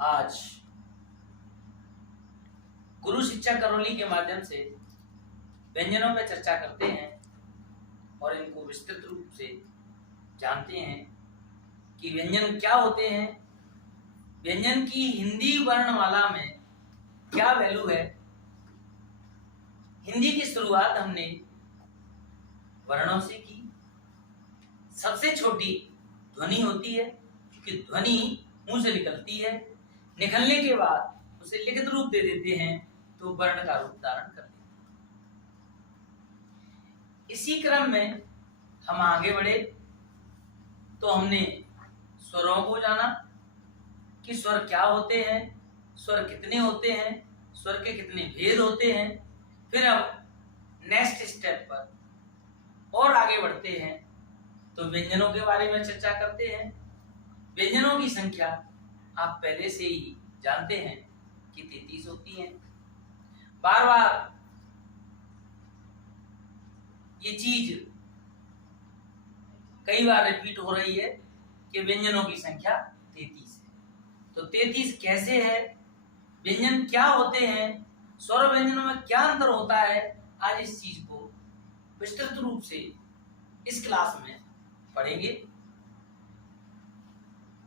आज गुरु शिक्षा करौली के माध्यम से व्यंजनों पर चर्चा करते हैं और इनको विस्तृत रूप से जानते हैं कि व्यंजन क्या होते हैं, व्यंजन की हिंदी वर्णमाला में क्या वैल्यू है। हिंदी की शुरुआत हमने वर्णों से की। सबसे छोटी ध्वनि होती है, क्योंकि ध्वनि मुंह से निकलती है, निकलने के बाद उसे लिखित रूप दे देते हैं तो वर्ण का रूप धारण कर लेते हैं। इसी क्रम में हम आगे बढ़े तो हमने स्वरों को जाना कि स्वर क्या होते हैं, स्वर कितने होते हैं, स्वर के कितने भेद होते हैं। फिर हम नेक्स्ट स्टेप पर और आगे बढ़ते हैं तो व्यंजनों के बारे में चर्चा करते हैं। व्यंजनों की संख्या आप पहले से ही जानते हैं कि 33 होती हैं। बार बार ये चीज कई बार रिपीट हो रही है कि व्यंजनों की संख्या 33 है। तो 33 कैसे है, व्यंजन क्या होते हैं, स्वर व्यंजनों में क्या अंतर होता है, आज इस चीज को विस्तृत रूप से इस क्लास में पढ़ेंगे।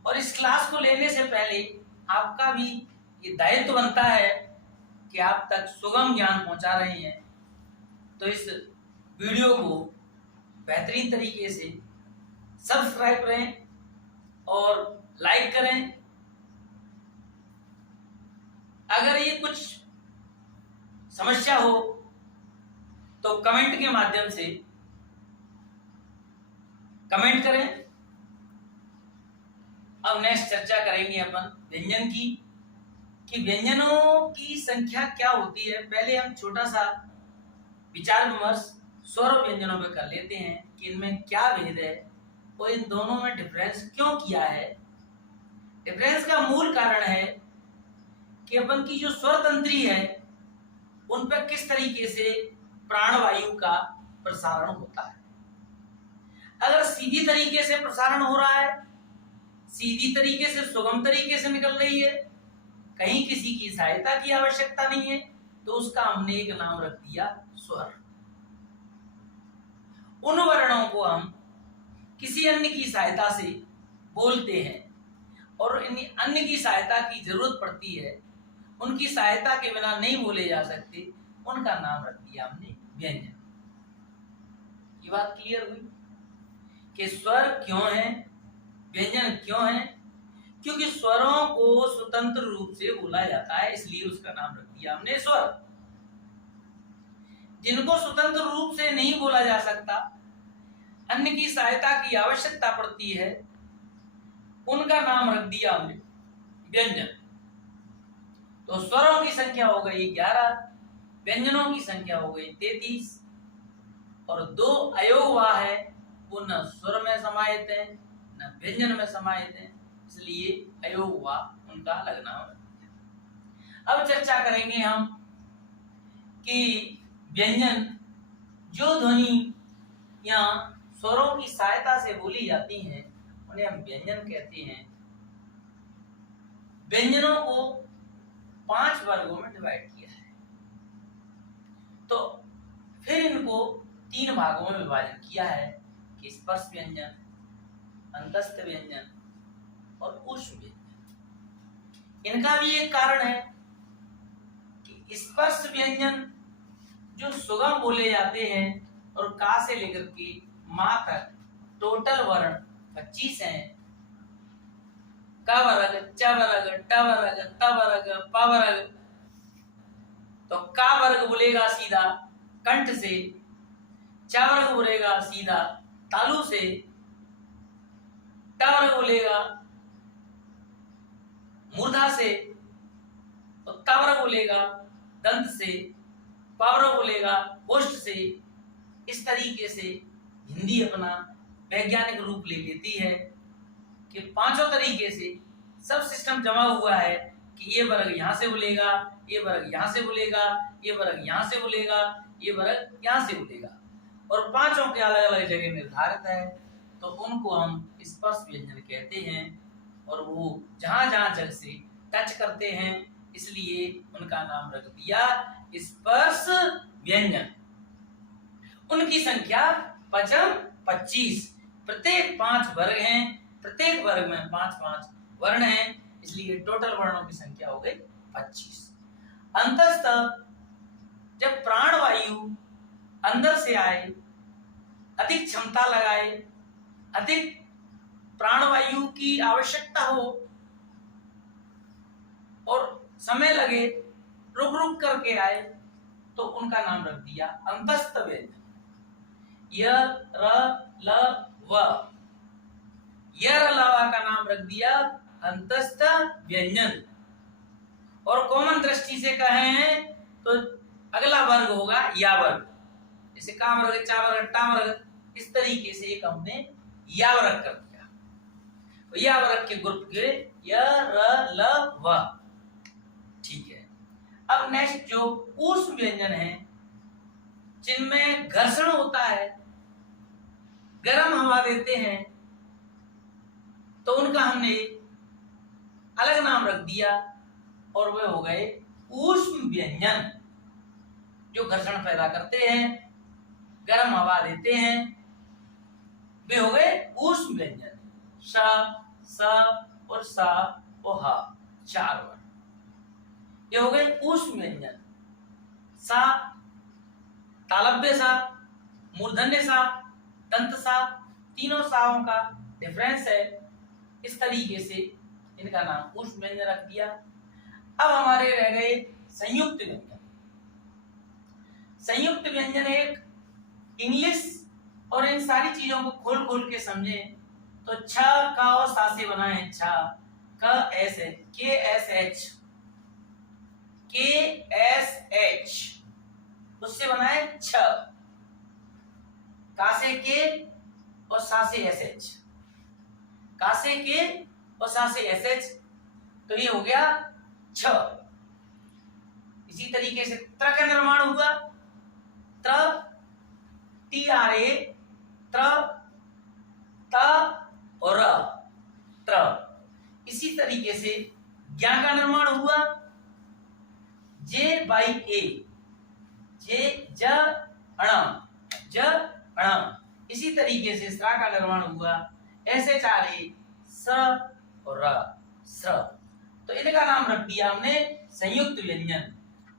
और इस क्लास को लेने से पहले आपका भी ये दायित्व बनता है कि आप तक सुगम ज्ञान पहुंचा रहे हैं, तो इस वीडियो को बेहतरीन तरीके से सब्सक्राइब करें और लाइक करें। अगर ये कुछ समस्या हो तो कमेंट के माध्यम से कमेंट करें। अब नेक्स्ट चर्चा करेंगे अपन व्यंजन की कि व्यंजनों की संख्या क्या होती है। पहले हम छोटा सा विचार विमर्श स्वर व्यंजनों पे कर लेते हैं कि इनमें क्या भेद है और इन दोनों में डिफरेंस क्यों किया है। डिफरेंस का मूल कारण है कि अपन की जो स्वर तंत्री है उन पर किस तरीके से प्राणवायु का प्रसारण होता है। अगर सीधी तरीके से प्रसारण हो रहा है, सीधी तरीके से सुगम तरीके से निकल रही है, कहीं किसी की सहायता की आवश्यकता नहीं है, तो उसका हमने एक नाम रख दिया स्वर। उन वर्णों को हम किसी अन्य की सहायता से बोलते हैं और इन अन्य की सहायता की जरूरत पड़ती है, उनकी सहायता के बिना नहीं बोले जा सकते, उनका नाम रख दिया हमने व्यंजन। ये बात क्लियर हुई कि स्वर क्यों है, व्यंजन क्यों है। क्योंकि स्वरों को स्वतंत्र रूप से बोला जाता है, इसलिए उसका नाम रख दिया हमने स्वर। जिनको स्वतंत्र रूप से नहीं बोला जा सकता, अन्य की सहायता की आवश्यकता पड़ती है, उनका नाम रख दिया हमने व्यंजन। तो स्वरों की संख्या हो गई 11, व्यंजनों की संख्या हो गई 33 और 2 अयोगवा है, वो न स्वर में समाहित है न व्यंजन में समाहित है, इसलिए अयोगवा उनका अलग नाम रख दिया। अब चर्चा करेंगे हम कि व्यंजन जो ध्वनि या स्वरों की सहायता से बोली जाती हैं उन्हें हम व्यंजन कहते हैं। व्यंजनों को 5 वर्गों में डिवाइड किया है, तो फिर इनको 3 भागों में विभाजन किया है कि स्पर्श व्यंजन, अंतस्थ व्यंजन और ऊष्म व्यंजन। इनका भी एक कारण है कि स्पर्श व्यंजन जो सुगम बोले जाते हैं और का से लेकर के मां तक टोटल वर्ण 25 हैं। क वर्ग, च वर्ग, ट वर्ग, त वर्ग, प वर्ग। तो का वर्ग बोलेगा सीधा कंठ से, च वर्ग बोलेगा सीधा तालु से, ट वर्ग बोलेगा मूर्धा से, और त वर्ग बोलेगा दंत से, प वर्ग बोलेगा ओष्ठ से। इस तरीके से हिंदी अपना वैज्ञानिक रूप ले लेती है कि 5 तरीके से सब सिस्टम जमा हुआ है कि ये वर्ग यहां से बोलेगा, ये वर्ग यहां से बोलेगा, ये वर्ग यहां से बोलेगा, ये वर्ग यहां से बोलेगा, और 5 के अलग अलग जगह निर्धारित है, तो उनको हम स्पर्श व्यंजन कहते हैं। और वो जहां जहां जग से टच करते हैं, इसलिए उनका नाम रख दिया स्पर्श व्यंजन। उनकी संख्या 25, प्रत्येक 5 वर्ग हैं, प्रत्येक वर्ग में 5 वर्ण हैं, इसलिए टोटल वर्णों की संख्या हो गई 25। अंतस्तः जब प्राणवायु अंदर से आए, अधिक क्षमता लगाए, अधिक प्राणवायु की आवश्यकता हो और समय लगे, रुक रुक करके आए, तो उनका नाम रख दिया अंतस्थ व्यंजन। य र ल व, य र ल व का नाम रख दिया अंतस्थ व्यंजन। और कॉमन दृष्टि से कहें तो अगला वर्ग होगा या वर्ग, जैसे का वर्ग, चा वर्ग, टा वर्ग, इस तरीके से एक हमने या वर्ग कर दिया। तो या वर्ग के ग्रुप के य र ल व, ठीक है। अब नेक्स्ट जो ऊष्म व्यंजन है, जिनमें घर्षण होता है, गर्म हवा देते हैं, तो उनका हमने अलग नाम रख दिया और वे हो गए ऊष्म व्यंजन। जो घर्षण पैदा करते हैं, गर्म हवा देते हैं, वे हो गए ऊष्म व्यंजन। श, स और सा और हा, 4 वर्ण, ये हो गए ऊष्म व्यंजन। सा, तालव्य सा, मूर्धन्य सा, दंत सा, तीनों साओं का डिफरेंस है, इस तरीके से इनका नाम ऊष्म व्यंजन रख दिया। अब हमारे रह गए संयुक्त व्यंजन। संयुक्त व्यंजन एक इंग्लिश और इन सारी चीजों को खोल खोल के समझे तो छ, क और सा से बना है छ, क एस एच, के एस एच, के एस एच, उससे बना है छ, का से के और सा से एस एच, का से के और सा से एस एच, तो ये हो गया छ। इसी तरीके से त्र का निर्माण हुआ, त्र, टी आर ए, त्र, त और र, त्र। इसी तरीके से ज्ञा का निर्माण हुआ, जे बाई ए, जे ज अणम, ज अणम। इसी तरीके से स्रा का निर्माण हुआ, ऐसे चारे स और र, स्र। तो इनका नाम रख दिया हमने संयुक्त व्यंजन।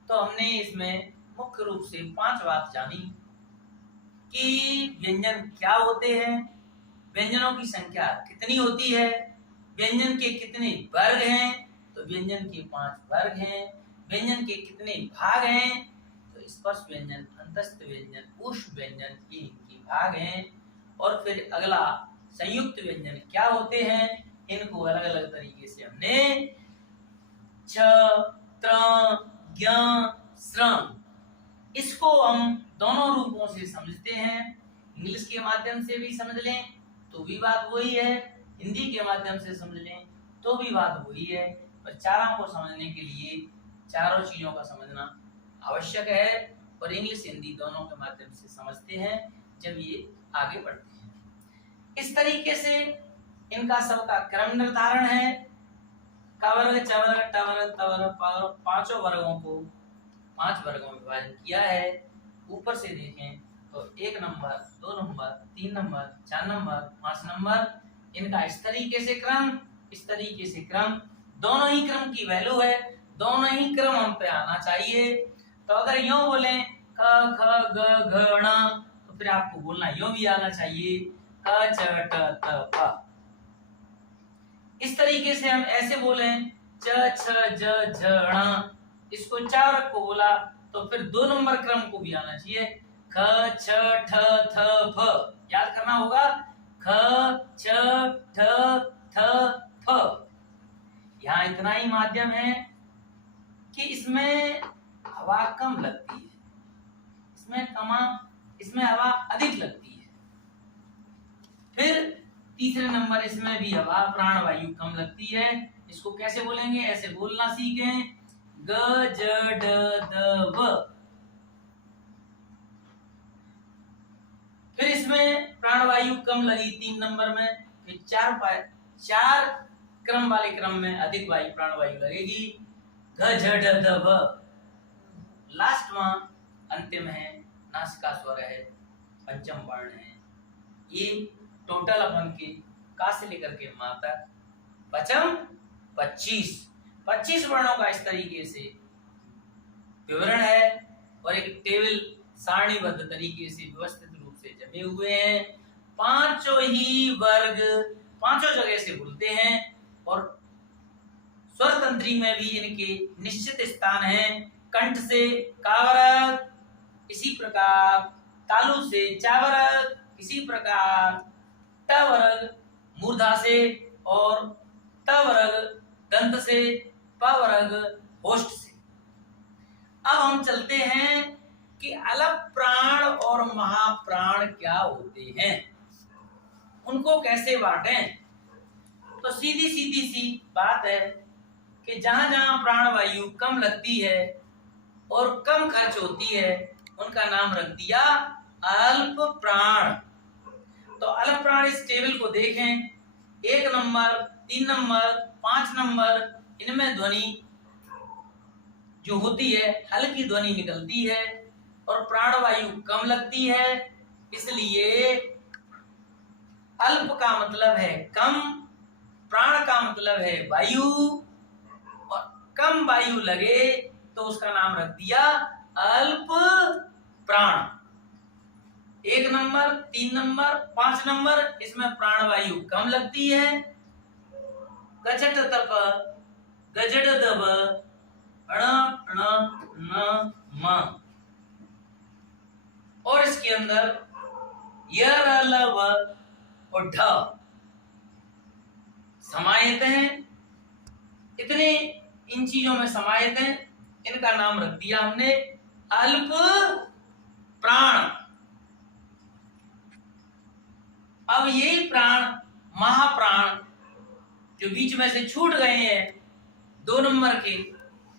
तो हमने इसमें मुख्य रूप से 5 बात जानी कि व्यंजन क्या होते हैं, व्यंजनों की संख्या कितनी होती है, व्यंजन के कितने वर्ग हैं, तो व्यंजन के 5 वर्ग हैं, व्यंजन के कितने भाग हैं, तो स्पर्श व्यंजन, अंतस्थ व्यंजन, ऊष्म व्यंजन, ये इनके भाग हैं। और फिर अगला संयुक्त व्यंजन क्या होते हैं, इनको अलग अलग तरीके से हमने छ, त्र, ज्ञ, श्रम, इसको हम दोनों रूपों से समझते हैं। इंग्लिश के माध्यम से भी समझ लें तो भी बात वही है, हिंदी के माध्यम से समझ लें तो भी बात वही है। पर चारों को समझने के लिए चारों चीजों का समझना आवश्यक है, और इंग्लिश हिंदी दोनों के माध्यम से समझते हैं जब ये आगे बढ़ते हैं। इस तरीके से इनका सबका क्रम निर्धारण है। क वर्ग, च वर्ग, ट वर्ग, त वर्ग, 5 वर्गों को 5 वर्गों में विभाजित किया है। ऊपर से देखें तो 1 number, 2 number, 3 number, 4 number, 5 number, इनका इस तरीके से क्रम, इस तरीके से क्रम, दोनों ही क्रम की वैल्यू है, दोनों ही क्रम हम पे आना चाहिए। तो अगर यूं बोले क ख ग घ ण, तो फिर आपको बोलना यूं भी आना चाहिए क च ट त प। इस तरीके से हम ऐसे बोले च छ ज झ ण, इसको 4 को बोला तो फिर 2 नंबर क्रम को भी आना चाहिए ख छ ठ थ फ। याद करना होगा ख छ ठ थ फ। यहाँ इतना ही माध्यम है कि इसमें हवा कम लगती है, इसमें हवा अधिक लगती है। फिर तीसरे नंबर इसमें भी हवा प्राणवायु कम लगती है। इसको कैसे बोलेंगे, ऐसे बोलना सीखें ग ज ड द व। फिर इसमें प्राणवायु कम लगी 3 नंबर में, फिर 4 क्रम वाले क्रम में अधिक वायु प्राणवायु लगेगी। घ झ ढ ध भ लास्ट में अंतिम है, नासिका स्वर है, पंचम वर्ण है। ये टोटल अपन के का से लेकर के मा तक पचम 25 वर्णों का इस तरीके से विवरण है और एक टेबल सारणीबद्ध तरीके से व्यवस्थित रूप से जमे हुए हैं। पांचों ही वर्ग पांचों जगह से बोलते हैं और स्वर तंत्री में भी इनके निश्चित स्थान हैं। कंठ से कावरक, इसी प्रकार तालु से चावरक, इसी प्रकार टवर्ग मूर्धा से और तवर्ग दंत से, पवर्ग होष्ठ से। अब हम चलते हैं कि अलग प्राण और महाप्राण क्या होते हैं, उनको कैसे बांटें। तो सीधी सीधी सी बात है कि जहां जहां प्राणवायु कम लगती है और कम खर्च होती है उनका नाम रख दिया अल्प प्राण। तो अल्प प्राण इस टेबल को देखें, 1 नंबर, 3 नंबर, 5 नंबर, इनमें ध्वनि जो होती है हल्की ध्वनि निकलती है और प्राणवायु कम लगती है, इसलिए अल्प का मतलब है कम, प्राण का मतलब है वायु, और कम वायु लगे तो उसका नाम रख दिया अल्प प्राण। 1 नंबर, 3 नंबर, 5 नंबर, इसमें प्राणवायु कम लगती है। गजट तप गजट दब ण न म, और इसके अंदर य र ल व और ढ समाहित हैं। इतने इन चीजों में समाहित हैं, इनका नाम रख दिया हमने अल्प प्राण। अब यही प्राण महाप्राण जो बीच में से छूट गए हैं 2 नंबर के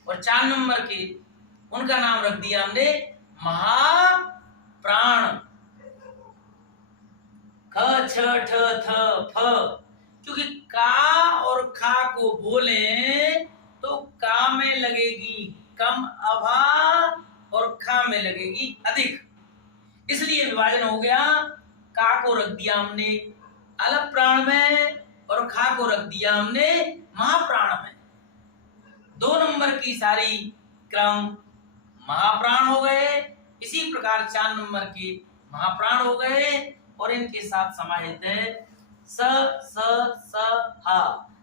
और 4 नंबर के, उनका नाम रख दिया हमने महाप्राण। ख छ ठ थ फ, क्योंकि का और खा को बोले तो का में लगेगी कम अभा और खा में लगेगी अधिक, इसलिए विभाजन हो गया। का को रख दिया हमने अल्प प्राण में और खा को रख दिया हमने महाप्राण में। 2 नंबर की सारी क्रम महाप्राण हो गए, इसी प्रकार 4 नंबर के महाप्राण हो गए और इनके साथ समाहित है स स स हा।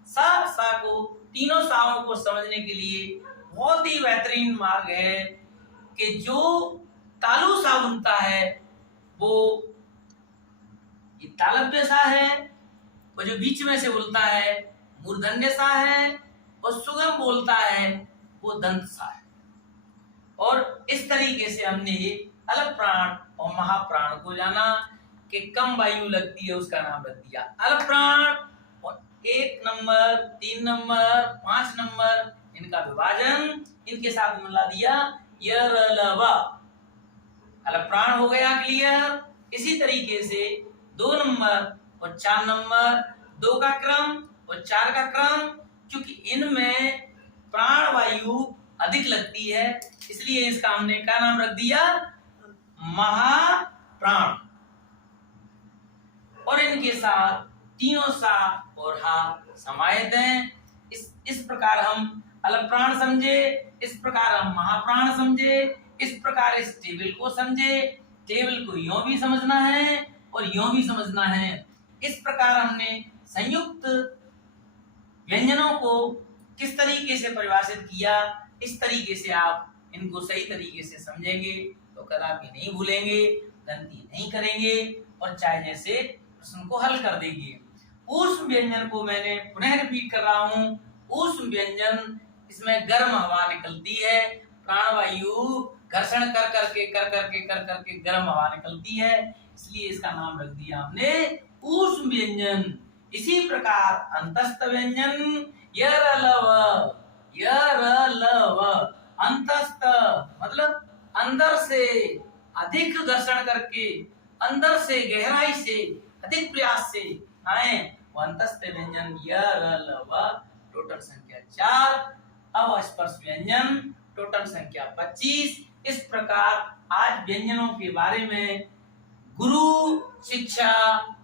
सा को तीनों साओं को समझने के लिए बहुत ही बेहतरीन मार्ग है कि जो तालु सा बनता है वो ये तालव्य सा है, और जो बीच में से बोलता है मूर्धन्य सा है, और सुगम बोलता है वो दंत सा है। और इस तरीके से हमने अल्प प्राण और महाप्राण को जाना कि कम वायु लगती है उसका नाम रख दिया अल्प प्राण, और 1 नंबर, 3 नंबर, 5 नंबर इनका विभाजन इनके साथ मिला दिया य र ल व, अल्प प्राण हो गया क्लियर। इसी तरीके से 2 नंबर और 4 नंबर, 2 का क्रम और 4 का क्रम, क्योंकि इनमें प्राण वायु अधिक लगती है इसलिए इसका हमने क्या नाम रख दिया महाप्राण। और इनके साथ तीनों सा और हा समाहित हैं। इस प्रकार हम अल्प प्राण समझे, इस प्रकार हम महाप्राण समझे, इस प्रकार इस टेबल को समझे। टेबल को यूं भी समझना है और यूं भी समझना है। इस प्रकार हमने संयुक्त व्यंजनों को किस तरीके से परिभाषित किया, इस तरीके से आप इनको सही तरीके से समझेंगे तो कदापि नहीं भूलेंगे, गलती नहीं करेंगे और चाहे जैसे प्रश्न को हल कर देंगे। ऊष्म व्यंजन को मैंने पुनः रिपीट कर रहा हूँ। ऊष्म व्यंजन, इसमें गर्म हवा निकलती है, प्राणवायु घर्षण कर करके गर्म हवा निकलती है, इसलिए इसका नाम रख दिया हमने ऊष्म व्यंजन। इसी प्रकार अंतस्थ व्यंजन य र ल व, अंतस्थ मतलब अंदर से अधिक घर्षण करके, अंदर से गहराई से अधिक प्रयास से आए वंतस्थ व्यंजन य र ल व टोटल संख्या 4, अस्पर्श व्यंजन टोटल संख्या 25। इस प्रकार आज व्यंजनों के बारे में गुरु शिक्षा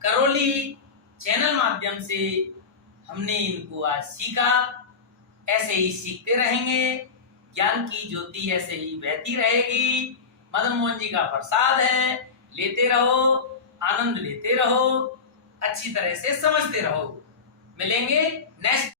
करौली चैनल माध्यम से हमने इनको आज सीखा। ऐसे ही सीखते रहेंगे, ज्ञान की ज्योति ऐसे ही बहती रहेगी। मदन मोहन जी का प्रसाद है, लेते रहो, आनंद लेते रहो, अच्छी तरह से समझते रहो। मिलेंगे नेक्स्ट